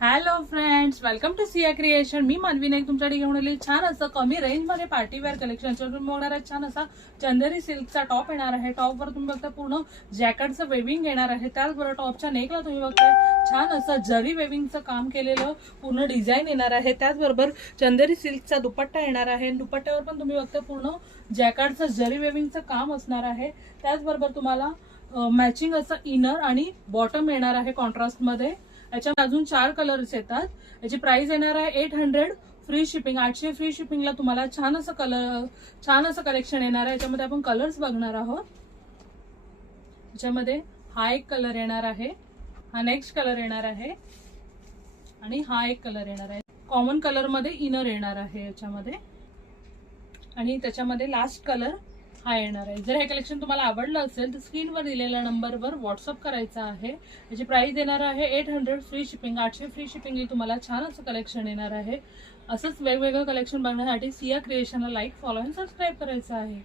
Hello friends, welcome to Siya creation. मी मानवी नाईक तुमच्याकडे घेऊन आली छान असं कमी रेंज मध्ये पार्टीवेअर कलेक्शन. तुम्ही बघणार आहे छान असा चंदेरी सिल्कचा टॉप येणार आहे. टॉपवर तुम्ही बघता पूर्ण जॅकेटचं वेविंग येणार आहे. त्याचबरोबर टॉपच्या नेकला तुम्ही बघताय छान असं जरी वेविंगचं काम केलेलं पूर्ण डिझाईन येणार आहे. त्याचबरोबर चंदेरी सिल्कचा दुपट्टा येणार आहे. दुपट्ट्यावर पण तुम्ही बघता पूर्ण जॅकेटचं जरी वेविंगचं काम असणार आहे. त्याचबरोबर तुम्हाला मॅचिंग असं इनर आणि बॉटम येणार आहे कॉन्ट्रास्ट मध्ये. याच्यात अजून 4 कलर्स येतात. याची प्राइस येणार आहे 800 फ्री शिपिंग. 800 फ्री शिपिंगला तुम्हाला छान असं कलेक्शन येणार आहे. याच्यामध्ये आपण कलर्स बघणार आहोत. याच्यामध्ये हा एक कलर येणार आहे, हा नेक्स्ट कलर येणार आहे आणि हा एक कलर येणार आहे. कॉमन कलर मध्ये इनर येणार आहे याच्यामध्ये आणि त्याच्यामध्ये लास्ट कलर हा येणार आहे. जर हे कलेक्शन तुम्हाला आवडलं असेल तर स्क्रीनवर दिलेल्या नंबरवर व्हॉट्सअप करायचा आहे. याची प्राइस येणार आहे 800 फ्री शिपिंग. 800 फ्री शिपिंगली तुम्हाला छान असं कलेक्शन येणार आहे. असंच वेगवेगळं कलेक्शन बघण्यासाठी सिया क्रिएशनला लाईक, फॉलो आणि सबस्क्राईब करायचं आहे.